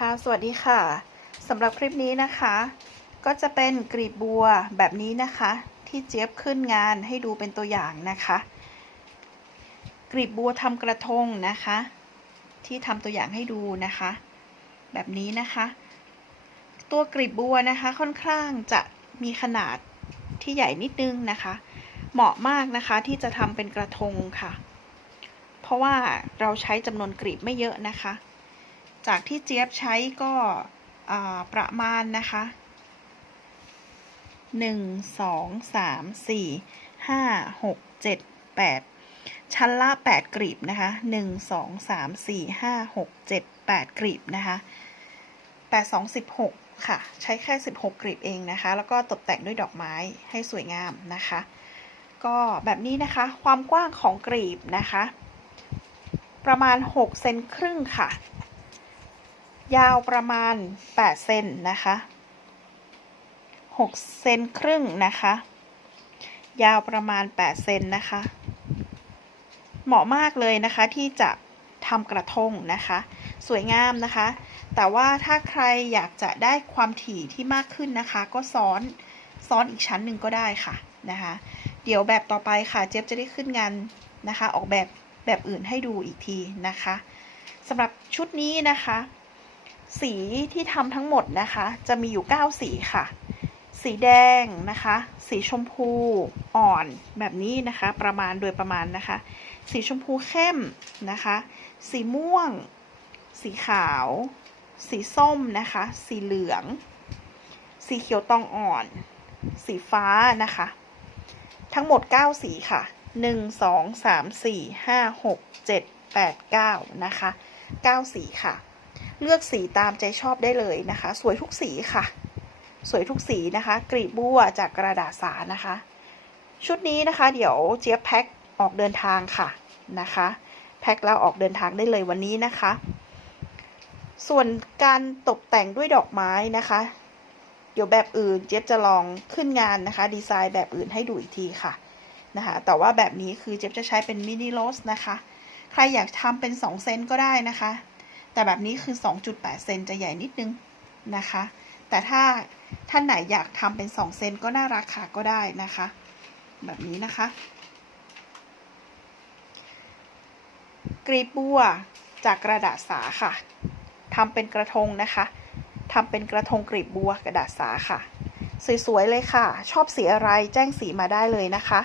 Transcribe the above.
ค่ะ สวัสดีค่ะสำหรับคลิปนี้นะคะ ก็จะเป็นกรีบบัวแบบนี้นะคะ ที่เจี๊ยบขึ้นงานให้ดูเป็นตัวอย่างนะคะ กรีบบัวทำกระทงนะคะ ที่ทำตัวอย่างให้ดูนะคะ แบบนี้นะคะ ตัวกรีบบัวนะคะค่อนข้างจะมีขนาดที่ใหญ่นิดนึงนะคะ เหมาะมากนะคะที่จะทำเป็นกระทงค่ะ เพราะว่าเราใช้จำนวนกรีบไม่เยอะนะคะ จากที่เจี๊ยบใช้ก็ประมาณนะคะหนึ่งสองสามสี่ห้าหกเจ็ดแปดชั้นละแปดกรีบนะคะหนึ่งสองสามสี่ห้าหกเจ็ดแปดกรีบนะคะแปดสองสิบหกค่ะ ใช้แค่สิบหกกรีบเองนะคะ แล้วก็ตกแต่งด้วยดอกไม้ให้สวยงามนะคะ ก็แบบนี้นะคะความกว้างของกรีบนะคะ ประมาณ6เซนครึ่งค่ะ ยาวประมาณ 8 เซนนะคะ 6 เซนครึ่งนะคะ ยาวประมาณ 8 เซนนะคะ เหมาะมากเลยนะคะที่จะทำกระทงนะคะ สวยงามนะคะ แต่ว่าถ้าใครอยากจะได้ความถี่ที่มากขึ้นนะคะ ก็ซ้อนซ้อนอีกชั้นหนึ่งก็ได้ค่ะนะคะ เดี๋ยวแบบต่อไปค่ะเจี๊จะได้ขึ้นงานนะคะ ออกแบบแบบอื่นให้ดูอีกทีนะคะสำหรับชุดนี้นะคะ สีที่ทำทั้งหมดนะคะ จะมีอยู่ 9 สีค่ะ สีแดงนะคะ สีชมพูอ่อนแบบนี้นะคะ ประมาณโดยประมาณนะคะ สีชมพูเข้มนะคะ สีม่วง สีขาว สีส้มนะคะ สีเหลือง สีเขียวตองอ่อน สีฟ้านะคะ ทั้งหมด 9 สีค่ะ 1 2 3 4 5 6 7 8 9 นะคะ 9 สีค่ะ เลือกสีตามใจชอบได้เลยนะคะ สวยทุกสีค่ะ สวยทุกสีนะคะ กรีบบัวจากกระดาษสานะคะ ชุดนี้นะคะ เดี๋ยวเจี๊ยบแพ็คออกเดินทางค่ะนะคะ แพ็คแล้วออกเดินทางได้เลยวันนี้นะคะ ส่วนการตกแต่งด้วยดอกไม้นะคะ เดี๋ยวแบบอื่นเจี๊ยบจะลองขึ้นงานนะคะ ดีไซน์แบบอื่นให้ดูอีกทีค่ะนะคะแต่ว่าแบบนี้คือเจี๊ยบจะใช้เป็นมินิโรสนะคะ ใครอยากทำเป็น 2 เซนก็ได้นะคะ แต่แบบนี้คือ 2.8 เซนจะใหญ่นิดนึงนะคะ แต่ถ้าท่านไหนอยากทำเป็น 2 เซนก็น่ารักค่ะก็ได้นะคะ แบบนี้นะคะ กรีบบัวจากกระดาษสาค่ะทำเป็นกระทงนะคะทำเป็นกระทงกรีบบัวกระดาษสาค่ะ สวยๆเลยค่ะ ชอบสีอะไรแจ้งสีมาได้เลยนะคะ